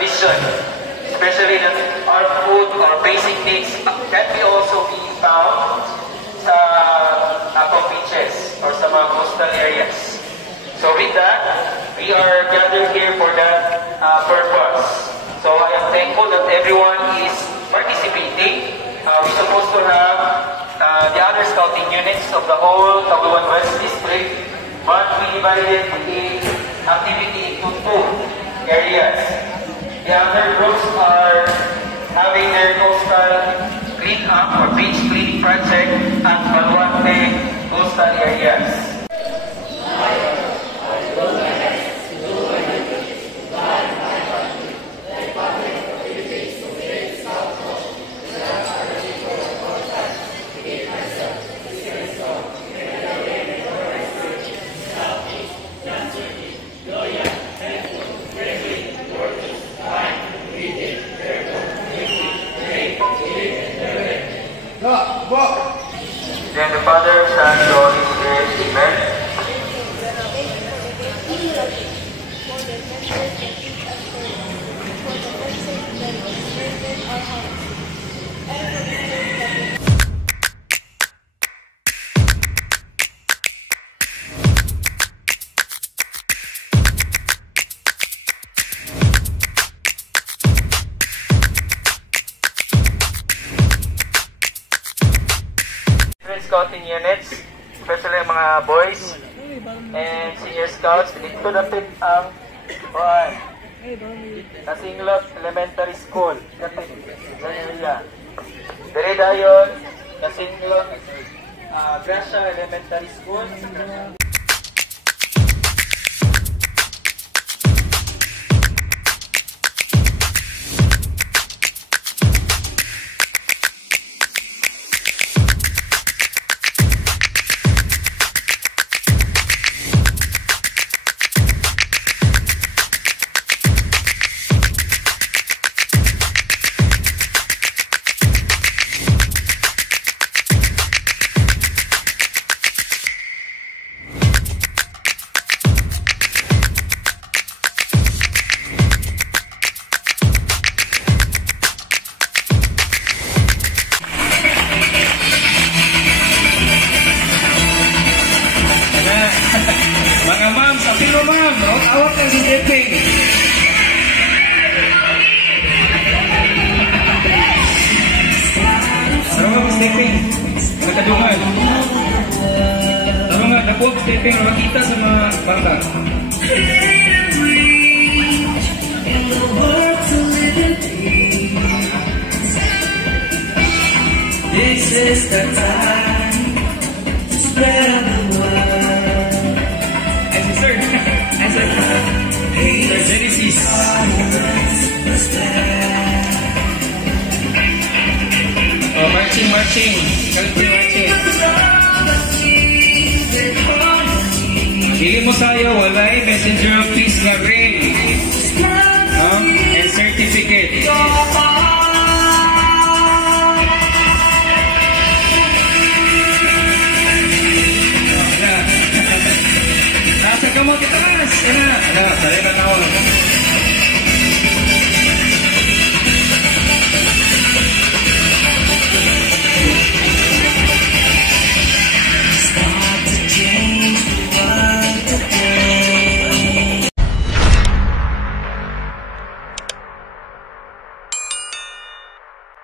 condition, especially that our food or basic needs can be also be found sa Apong beaches or sa mga coastal areas. So with that, we are gathered here for that purpose. So I am thankful that everyone is participating. We're supposed to have the other scouting units of the whole Taguluan West District, but we divided the activity into two areas. The other groups are having their coastal clean up or beach cleaning project at Baluarte coastal areas. Then the Father, Son, and Holy Spirit, Amen. Scouting units, especially mga boys and senior scouts, dito dapat ang Kasinglot Elementary School. Dere dayon Kasinglot Gracia Elementary School. Mga ma'am, sa pilo ma'am, awak na si Jeping. Ano nga po Jeping? Nagkadungan. Ano nga, nakuha po Jeping, makita sa mga bata. This is the time to spread the word. Sir Genesis. Oh, marching. Continue marching. Dili mo sayo, walay messenger of peace nga ring. And certificate. Nasa kamot itaas. Yan na. Dali na tawag.